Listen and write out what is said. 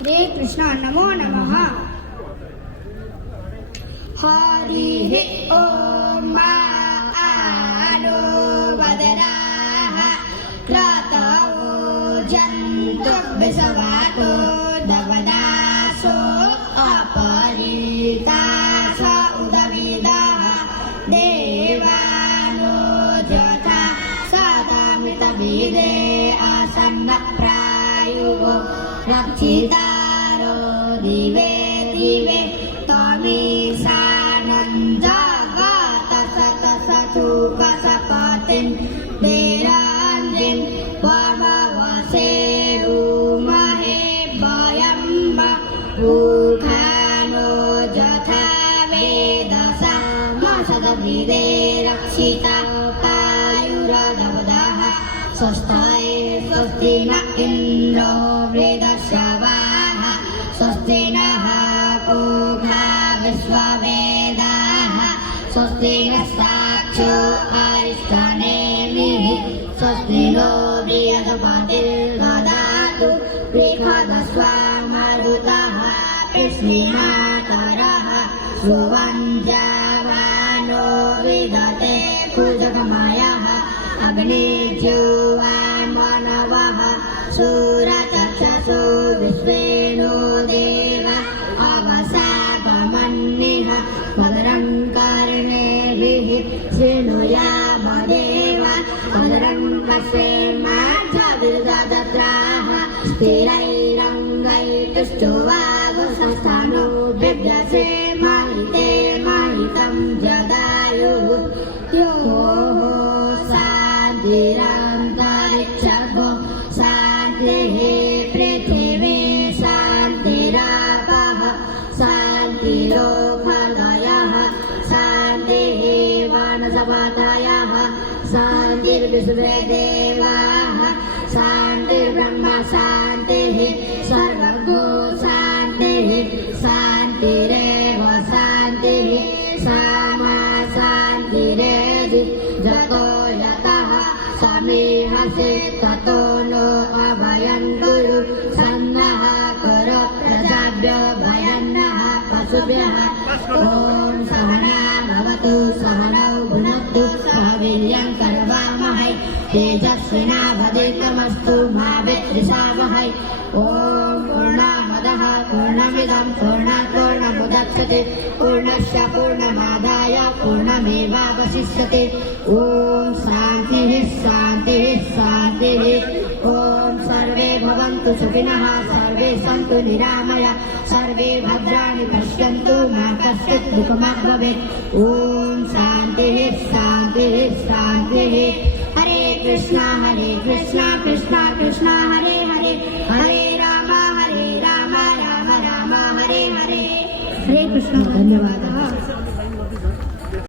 हरे कृष्ण नमो नमः। हरिः ॐ आलो वदराः क्रतवो जन्तु विषवातो दवदासो अपरितास उदविदाः देवानो यथा सदामृतविदे आसन्नप्रायुः रक्षितारो दिवे दिवे तमीशानन्दगतसतसुखसपतिं देराञ्जिं वमवसे उमहे वयं मूर्खानो यथा वेदसा मसदभिदे रक्षिता पायुरदवदः स्वस्ति स्वस्ति न इन्द्रो वृद्धश्रवाः स्वस्ति नः पूषा विश्ववेदाः स्वस्ति नस्ताक्षो अरिष्टनेमिः स्वस्ति नो बृहस्पतिर्दधातु बृहदस्वामरुतः कृष्णिनातरः सुवञ्जावानो विदते कुजगमयः अग्निज्योवान्मनवः सूरचक्षसो विश्वेनो देव अवसापमन्निः भद्रं कर्णेभिः शृणुयामदेव भद्रं पश्येमाक्षभिर्दत्राः स्थिरैरङ्गैस्तुष्टुवागुंस्थानो विद्यसे महिते महितं जदायुः यो शान्तिरन्तरिक्षगो शान्तिः पृथिवी शान्तिरापः शान्तिरोषधयः शान्तिः वनस्पतयः शान्तिर्विश्वे देवाः शान्तिर्ब्रह्म शान्तिः सर्वगो शान्तिः शान्तिरेव शान्तिः सामा शान्तिरेधि जतो यतः समीहसे ततो नो अभयं कुरु सन्नः कुरु प्रजाभ्यो भयन्नः पशुभ्यः ॐ सहना भवतु सहनौ भुनक्तु सह वीर्यं करवावहै तेजस्विनावधीतमस्तु मा विद्विषावहै ॐ पूर्णमदः पूर्णमिदं पूर्णात् पूर्णमुदच्यते पूर्णस्य पूर्णमादाय पूर्णमेवावशिष्यते ॐ शान्तिः शान्तिः शान्तिः ॐ सर्वे भवन्तु सुखिनः सर्वे सन्तु निरामया सर्वे भद्राणि पश्यन्तु मा कश्चित् दुःखमाप् भवेत् ॐ शान्तिः शान्तिः शान्तिः हरे कृष्णा कृष्णा कृष्णा हरे हरे हरे राम राम राम हरे हरे। हरे कृष्ण। धन्यवाद।